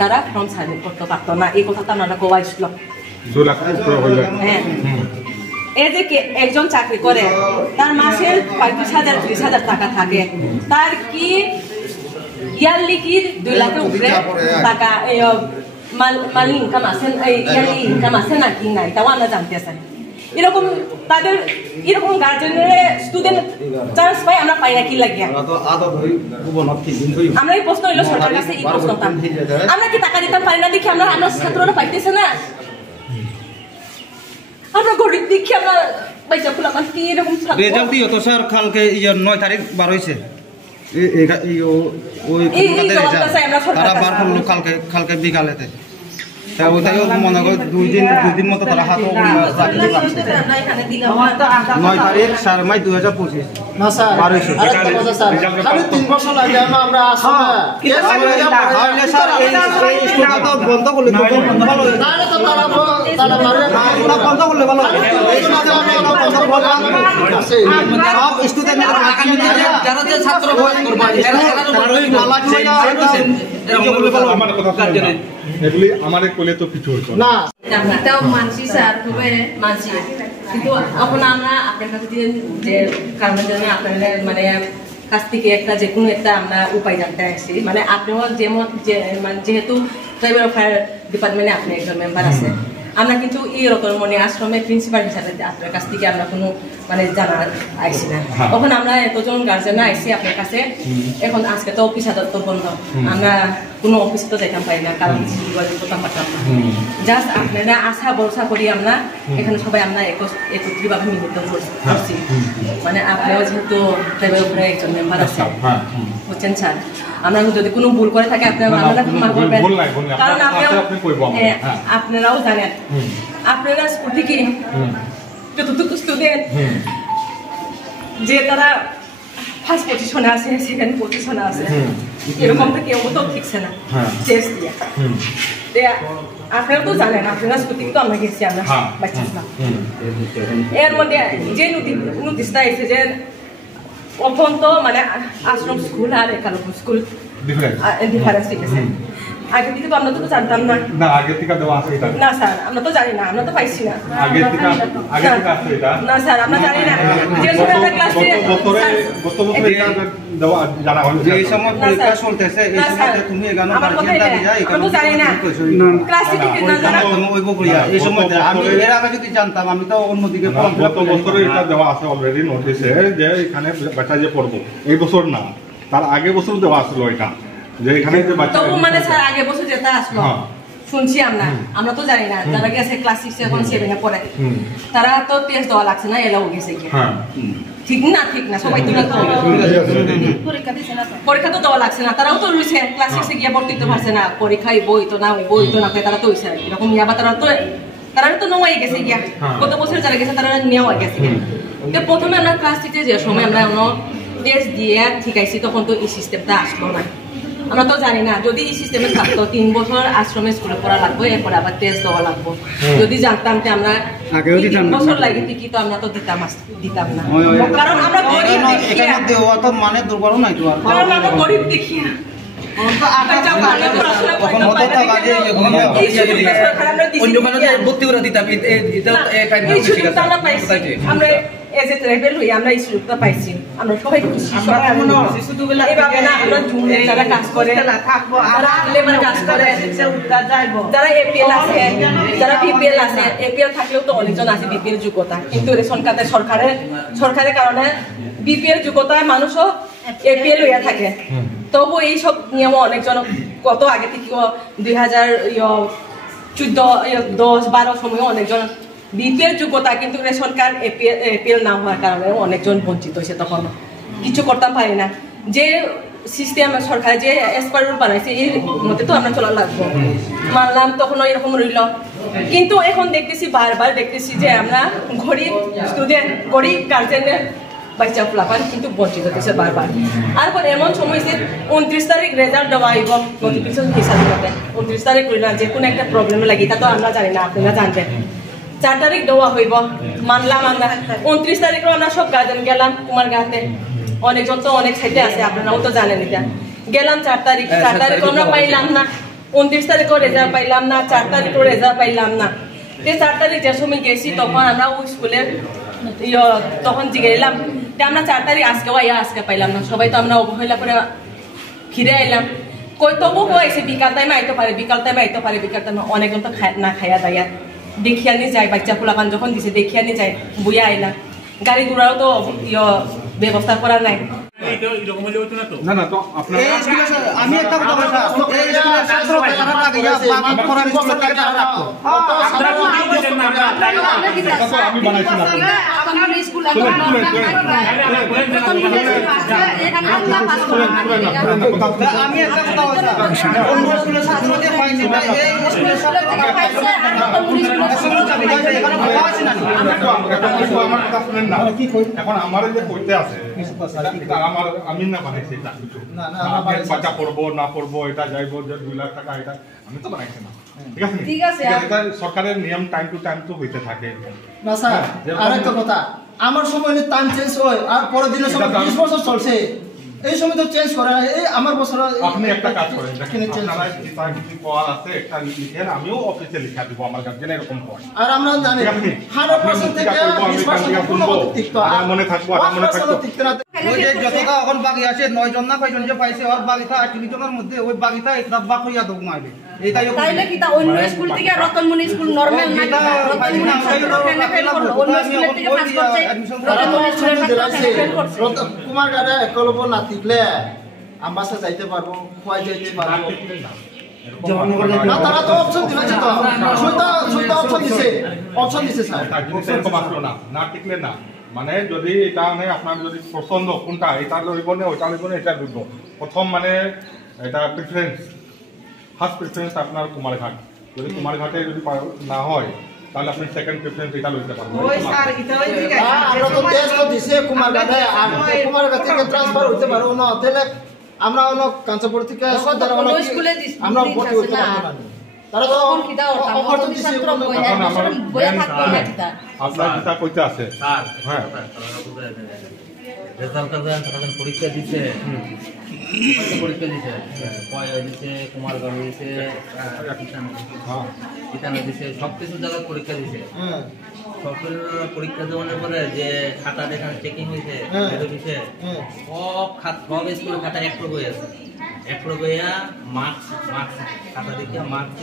তারা form submit করতে পারতো না, এই কথাটা আমরা গোয়া ছিল। হ্যাঁ, এই যে একজন চাকরি করে তার মাসের 35,000-30,000 টাকা থাকে, তার কি ইয়ারলি কি 2 লাখের উপরে টাকা মান্থলি ইনকাম আছে, ইয়ারলি ইনকাম আছে নাকি নাই, তাও আমরা জানতে চাই। এরকম তাদের এরকম গার্জেনের স্টুডেন্ট চান্স পাই, আমরা পাই না কি লাগে। আমরা এই প্রশ্ন হইলো সরকার কাছে, এই প্রশ্নটা আমরা কি টাকা দিতে পারি না দেখি আমরা ছাত্ররা পাইতেছে না, আমরা গরিব দেখি আমরা পয়সা ফুলা মানে কি এরকম রেজাল্ট দিও তো স্যার কালকে 9 তারিখ বার হইছে, তারা বার করলো কালকে বিকালেতে, ওইটাই মনে করো 2 দিন মতো তারা হাত 9 তারিখ 4 মাই 2025 বার হয়েছে। বন্ধ করলে ভালো এগুলি আমার কোলে তো কিছু হইতো না, এটাও মানছি স্যার, খুবই মানছি, কিন্তু এখন আমরা আপনার কাছে যে কারণের জন্য আপনাদের মানে কাছ থেকে একটা যে কোনো একটা আমরা উপায় জানতে আসছি, মানে আপনিও যেহেতু ট্রাইবাল ওয়েলফেয়ার ডিপার্টমেন্টে আপনি একজন মেম্বার আছে, আমরা কিন্তু এই রতনমণি আশ্রমের প্রিন্সিপাল হিসাবে আপনার কাছ থেকে আমরা কোনো মানে জানা আইসি না। তখন আমরা এতজন গার্জেনরা আইসি আপনার কাছে, এখন আজকে তো অফিস আদালত বন্ধ, আমরা কোনো অফিসে তো যেতাম পারি না, কারণ যোগাযোগ করতাম পারতাম না। জাস্ট আপনারা আশা ভরসা করি আমরা এখানে সবাই আমরা একত্রিতভাবে মিলিত করছি, মানে আপনিও যেহেতু ট্রাইবাল ওয়েলফেয়ার একজন মেম্বার আছে, বুঝছেন স্যার, আমরা যদি কোনো ভুল করে থাকি আপনারা ক্ষমা করবেন, কারণ আপনারাও জানেন আপনারা স্কুল থেকে যতটুকু স্টুডেন্ট যে তারা ফার্স্ট পজিশনে আছে, সেকেন্ড পজিশনে আছে, এরকমটা কেউ তো ঠিকছে না টেস্ট দিয়ে। আপনারা তো জানেন, আপনারা স্কুল থেকে তো আমরা গেছি, আমরা বাচ্চা ছিলাম, এর মধ্যে যে নোটিশটা এসে যে এখন তো মানে আশ্রম স্কুল আর একালম স্কুল ডিফারেন্স ঠিক আছে। আগে থেকে তো আমরা তো জানতাম না, না আগে থেকে দেওয়া আছে এটা না স্যার, আমরা তো জানি না, আমরা তো পাইছি না আগে থেকে আছে এটা না স্যার, আমরা জানি না যে সময় আমরা ক্লাস গত বছর এটা দেওয়া জানা হলো, যে সময় পরীক্ষা চলতেছে এই সময় তুমি এখানে গার্জিয়ানটা দিয়া এখানে আমরা তো জানি না ক্লাস থেকে না জানা ওই বকরিয়া এই সময় আমি এর আগে যদি জানতাম আমি তো অন্যদিকে গত বছর এটা দেওয়া আছে অলরেডি নোটিশে, যে এখানে বাচ্চা যে পড়বো এই বছর না তার আগে বছর দেওয়া আসলো এটা, যে এখানে যে বাচ্চা তো মানে স্যার আগে বছর যেটা আসলো শুনছি আমরা তো জানি না, যারা গেছে ক্লাস 6 এখন 7 এ পড়ে তারা তো টেস্ট দেওয়া লাগছে না, এলাও গেছে কি ঠিক না সবাই তো পরীক্ষা তো দেওয়া লাগছে না, তারাও তো রয়েছে ক্লাস 6 গিয়ে ভর্তি করতে পারছে না, পরীক্ষায় বই তো না তারা তো হয়েছে এরকম ইয়াবা, তারা তো নেওয়াই গেছে গিয়া, গত বছর যারা গেছে তারা নেওয়া গেছে গিয়া। তো প্রথমে আমরা ক্লাস 6 যে সময় আমরা টেস্ট দিয়ে ঠিক আছে, তখন তো এই সিস্টেমটা আসলো না, আমরা তো জানি না, যদি এই সিস্টেমে থাকতো 3 বছর আশ্রমে স্কুলে পড়া লাগবে, এরপর আবার টেস্ট দেওয়া লাগবে, যদি জানতাম যে আমরা 3 বছর লাগে কি তো আমরা তো দিতাম না, কারণ আমরা গরিব দেখি, এখানে দেওয়া তো মানে দুর্বল নাই তো, কারণ আমরা গরিব দেখি আমরা সুযোগটা পাইছি, আমরা সবাই খুশি, যারা কাজ করে যারা এপিএল আছে, যারা বিপিএল আছে, এপিএল থাকলেও তো অনেকজন আছে বিপিএল যোগ্যতা, কিন্তু রেশন কার্ডে সরকারের কারণে বিপিএল যোগ্যতায় মানুষও এপিএল হইয়া থাকে, তবু এইসব নিয়ম অনেকজন কত আগে থেকে 2014-10-12 সময় অনেকজন বিপিএল যোগ্যতা কিন্তু রেশন কার্ড এপিএল না হওয়ার কারণে অনেকজন বঞ্চিত হয়েছে, তখন কিছু করতাম পারি না, যে সিস্টেম সরকার যে এসপার বানাইছে এর মধ্যে তো আমরা চলা লাগবো, মানলাম তখনও এরকম রইল, কিন্তু এখন বারবার দেখতেছি যে আমরা গরিব স্টুডেন্ট, গরিব গার্জেনের বাচ্চা ফলাফল কিন্তু বঞ্চিত হতেছে বারবার। আর এমন সময় যে 29 তারিখ রেজাল্ট দেওয়া হইব নোটিফিকেশন হিসাবে 29 তারিখ রইলাম, যে কোনো একটা প্রবলেম লাগে তা তো আমরা জানি না, আপনারা জানবেন, 4 তারিখ দেওয়া হইব, মানলাম আমরা 29 তারিখেও আমরা সব গার্জেন গেলাম কুমারগাঁতে, অনেকজন তো অনেক সাইডে আছে, আপনারাও তো জানেন, এটা গেলাম 4 তারিখ আমরা পাইলাম না, 29 তারিখও রেজাল্ট পাইলাম না, 4 তারিখও রেজাল্ট পাইলাম না। 4 তারিখ যে সময় গেছি তখন আমরা ওই স্কুলের তখন জিগাইলাম আমরা 4 তারিখ আজকে পাইলাম না। সবাই তো আমরা অবহেলা করে ফিরে এলাম। কই তবু হয়েছে বিকাল টাইমে আইতে পারে, বিকাল টাইমে অনেক তো না খাইয়া দাইয়া দেখিয়া নিয়ে যায়। বাচ্চা পোলাপান যখন দিছে দেখিয়া নিয়ে যায়, বইয়া আইলাম। গাড়ি ঘোড়াও তো ব্যবস্থা করা নাই। না না তো আপনারা আমি একটা কথা বলছি, এই স্কুলের ছাত্র তারা লাগিয়া বাবা পড়ার স্কুলে থেকে তারা রাখতো। আমি বানাইছি না আপনার স্কুল আমি একটা কথা বলছি, অন্য স্কুলের ছাত্রদের পাইছে না, এই স্কুলের ছাত্র পাইছে আমার কথা শুনেন না। এখন আমার যে কইতে আছে আমার আমি না বানাইছি এটা কিছু না, বাচ্চা পড়বো না পড়বো এটা যাইবো যে 2 লাখ টাকা এটা আমি তো বানাইছি না। ঠিক আছে এটা সরকারের নিয়ম টাইম টু টাইম তো হইতে থাকে না স্যার। আরেকটা কথা, আমার সময় টাইম চেঞ্জ হয় আর পরের দিনের সময় 20 বছর চলছে, এই সময় তো চেঞ্জ করে না। এই আমার বছর আপনি একটা কাজ করেন, আপনারা কিছু কল আছে একটা লিখেন, আমিও অফিসে লিখা দিব আমার গার্জেন এরকম হয়। আর আমরা জানি 100% থেকে 20% কোনো ঠিক তো মনে থাকবো আর মনে থাকবো ওই যে যতটা এখন বাকি আছে 9 জন না 5 জন যে পাইছে আর বাকিটা 8 জনের মধ্যে ওই বাকিটা একটা বাক হইয়া দগ মারবে। এইটাই তাইলে কি তা অন্য স্কুল থেকে রতনমণি স্কুল নরমাল না, রতনমণি স্কুল কেন ফেল করলো? অন্য স্কুল থেকে পাস করছে, রতনমণি স্কুলের ছাত্র ফেল করছে। কুমারগাড়ে একলব না টিকলে আমবাসা যাইতে পারবো, খোয়াই যাইতে পারবো না। তারা তো অপশন দিয়েছে, তো সুলতা অপশন দিছে স্যার। এরকম আসলো না, না টিকলে না। মানে যদি এটা মানে আপনার যদি পছন্দ কোনটা এটা লইব না ওইটা লইব না এটা লইব, প্রথম মানে এটা প্রিফারেন্স, ফার্স্ট প্রিফারেন্স আপনার কুমারঘাট। যদি কুমারঘাটে যদি না হয় তাহলে আপনি সেকেন্ড প্রিফারেন্স এটা লইতে পারবেন। ওই স্যার এটাই ঠিক আছে। আমরা তো টেস্ট তো দিছে কুমারঘাটে, আর কুমারঘাট থেকে ট্রান্সফার হইতে পারো না, তাহলে আমরা অনেক কাঞ্চপুর থেকে অন্য স্কুলে আমরা ভর্তি হইতে পারবো না। তারা তো অফার তো দিছে। আপনার যেটা কইতে আছে হ্যাঁ পরীক্ষা দিচ্ছে পয়লা দিছে, কুমারগঞ্জ দিছে, ইটানা দিছে, সবকিছু জায়গায় পরীক্ষা দিছে। সব পরীক্ষা দেওয়ার পরে যে খাতা দেখান চেকিং হয়েছে সব স্কুলের খাতা একটু বই আছে, একটু বইয়া মার্কস খাতা দেখিয়া মার্কস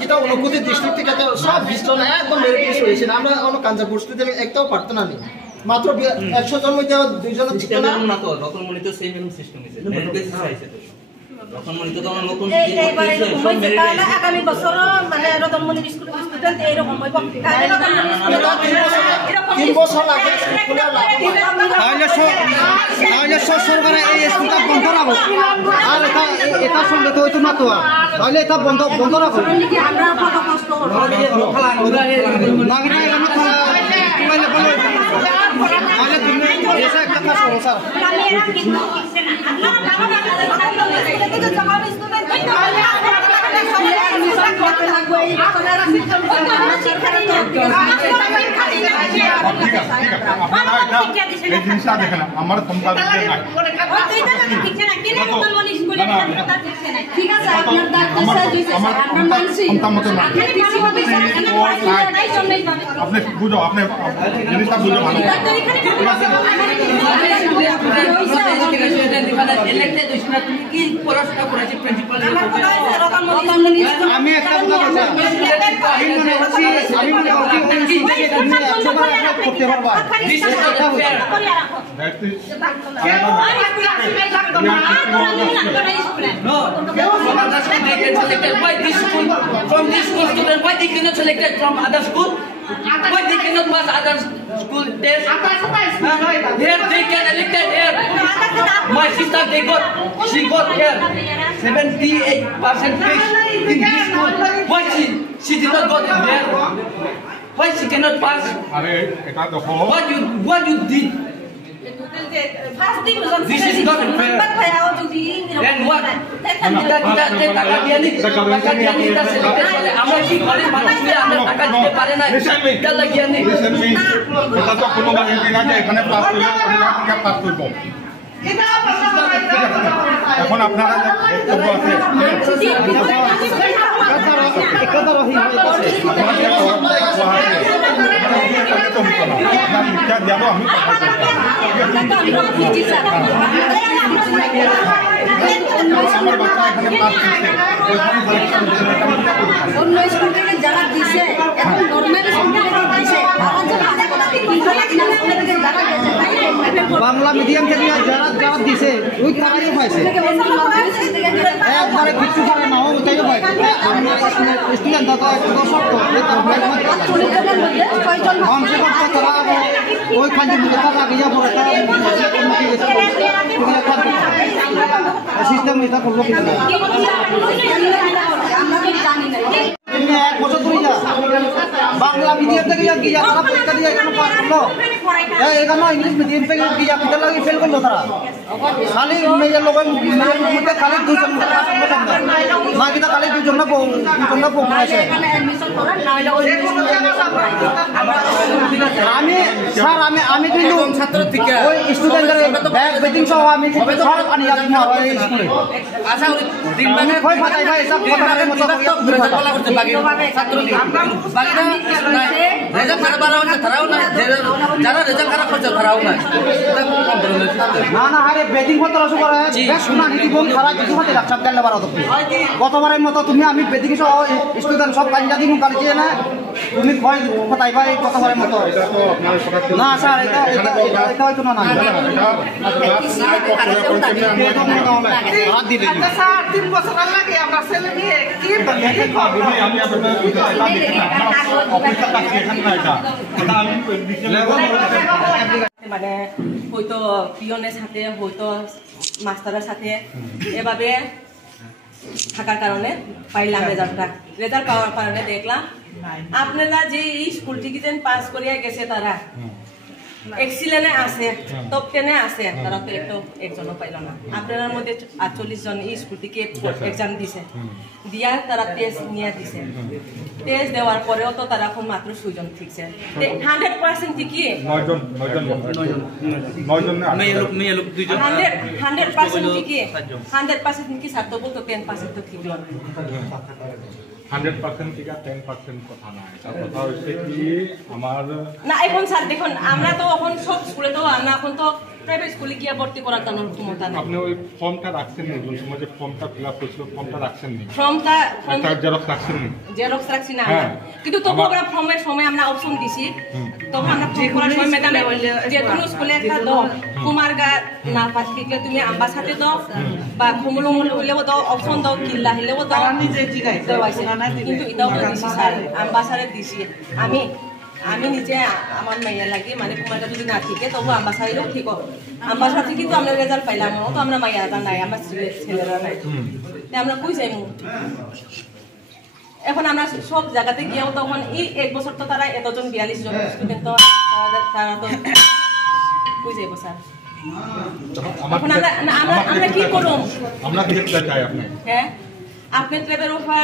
কিতা অনুভূতি ডিস্ট্রিক্ট থেকে সব বিস্তর একদম মেরিট লিস্ট হয়েছে। আমরা অন্য কাঞ্চাপুর স্টুডেন্ট একটাও পারতো না, মাত্র 100 জন মধ্যে 2 জন ছিল না। তো রতনমণি তো সেম সিস্টেম হয়েছে, মেরিট বেসিস আইছে। তো রতনমণি তো আমরা নতুন আগামী বছর মানে রতনমণি স্কুলের স্টুডেন্ট এইরকম হইব। 3 বছর লাগে তাহলে সরকারে এই স্কুলটা বন্ধ রাখো, আর এটা চললে তো হইতো না তো, তাহলে এটা বন্ধ রাখো। আমরা কত কষ্ট করব তাহলে তুমি এসে একটা কাজ করো স্যার। এই জিনিসটা দেখেন আমার ক্ষমতা ঠিক আছে, আপনার আপনি বুঝো, আপনি জিনিসটা বুঝো ভালো। আমি একটা কথা বলছি, আমি মনে করছি করতে পারবা। From this school student, why they cannot selected from other school? Why they cannot pass other school test? Here they can elected here. My sister she got here 78% in this school. Why she did not got there? Why she cannot pass? What you did? This is not fair. Then what? টাকা দিয়ে নি তা সেটা আমরা কি করে মানুষ আমরা টাকা দিতে পারে না, এটা লাগিয়ে নি। এটা তো কোনো মানে না যে এখানে পাস করলে পাস করব। এখন আপনারা বক্তব্য আছে যাব আমি আমার বাচ্চা এখানে অন্য স্কুল থেকে যারা দিছে এখন নর্মাল স্কুল থেকে দিছে বাংলা মিডিয়াম থেকে যারা যারা দিছে ওই তারাই পাইছে একবারে কিছু করে নাও ওইটাই পাইছে আমরা স্টুডেন্ট তো একটু শর্ত কমসে কম তো তারা ওই খালি মুখে তারা গিয়া পড়ে সিস্টেম এটা করবো কিন্তু তুমি এক বছর ধরে যা বাংলা মিডিয়াম থেকে গিয়া তারা পরীক্ষা দিয়ে এখানে পাস করলো এখানে ইংলিশ মিডিয়াম থেকে গিয়া কিটা লাগে ফেল করলো তারা খালি মেয়ের লোকের মধ্যে খালি দুজন মা কিটা খালি দুজন না পড়াইছে আমি স্যার আমি কিন্তু ছাত্র থেকে ওই স্টুডেন্টের ব্যাগ বেটিং সহ আমি সব আনি যাচ্ছি না ওই স্কুলে আচ্ছা দিন মানে কই ফাটাই ভাই সব কথার মতো রেজাল্ট করতে বাকি ছাত্র বাকি না রেজাল্ট খারাপ হচ্ছে তারাও না যারা রেজাল্ট খারাপ করছে তারাও না না না আরে বেটিং করতে রসু করে শোনা নীতি বোন খারাপ কিছু হতে রাখছাপ গেলে বারো গতবারের মতো তুমি আমি বেটিং সহ স্টুডেন্ট সব কাঞ্জা দিন কালকে না তুমি ভয় ফাটাই ভাই গতবারের মতো না স্যার এটা হয়তো না না স্যার 3 বছর লাগে আমরা ছেলে নিয়ে কি আমি আপনাদের মানে হয়তো পিয়নের সাথে হয়তো মাস্টারের সাথে এভাবে থাকার কারণে পাইলাম রেজাল্ট পাওয়ার কারণে দেখলাম আপনারা যে এই স্কুল থেকে যেন পাস করিয়া গেছে তারা এক্সিলেন্টে আছে টপ 10-এ আছে তারা তো একজনও পাইল না আপনার মধ্যে 48 জন এই স্কুল থেকে এক্সাম দিছে দিয়া তারা টেস্ট নিয়ে দিছে টেস্ট দেওয়ার পরেও তো তারা এখন মাত্র 6 জন ঠিকছে 100% ঠিকই 9 জন মেয়ে লোক 2 জন 100% ঠিকই 100% ঠিকই ছাত্র বলতো 10% তো ঠিক 100% ঠিক আছে 10% কথা না এটা কথা হচ্ছে কি আমার না এখন স্যার দেখুন আমরা তো এখন সব স্কুলে তো না এখন তো প্রাইভেট স্কুলে গিয়ে ভর্তি করার তেমন ক্ষমতা নেই আপনি ওই ফর্মটা রাখছেন না যখন সময় যে ফর্মটা ফিল আপ করেছিল ফর্মটা রাখছেন না ফর্মটা জেরক্স রাখছেন না জেরক্স রাখছি না কিন্তু তবু আমরা ফর্মের সময় আমরা অপশন দিছি তখন আমরা ফর্ম করার সময় ম্যাডামে যে কোনো স্কুলে একটা দাও কুমারগা না পাস শিখলে তুমি আম্বার সাথে দাও বা কুমলুমুল হইলেও দাও অপশন দাও কিল্লা হইলেও দাও নিজে জিগাই কিন্তু এটাও দিছি স্যার আম্বার সাথে দিছি আমি নিজে আমার মাইয়া লাগে মানে কুমারটা যদি না ঠিকে তবু আম্বাসারিও ঠিক আম্বাসার থেকে তো আমরা রেজাল্ট পাইলাম তো আমরা মাইয়াটা নাই আমার ছেলেরা নাই আমরা কই যাই এখন আমরা সব জায়গাতে গিয়েও তখন এই 1 বছর তো তারা এতজন 42 জন স্টুডেন্ট তো তারা তো কই যাইব স্যার এখন আমরা কি করব আমরা কি করতে চাই আপনি হ্যাঁ আপনি ট্রেবের উপর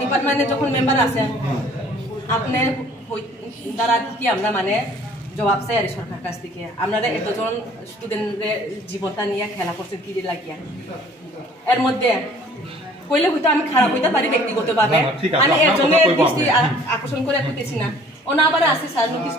ডিপার্টমেন্টে যখন মেম্বার আছেন আপনি দ্বারা কি আমরা মানে জবাব চাই আর সরকার কাছ থেকে আপনারা এতজন স্টুডেন্টের জীবনটা নিয়ে খেলা করছেন কি লাগিয়া এর মধ্যে কইলে হয়তো আমি খারাপ হইতে পারি ব্যক্তিগতভাবে আমি এর জন্য দৃষ্টি আকর্ষণ করে করতেছি না অন্য আবার আছে স্যার নোটিস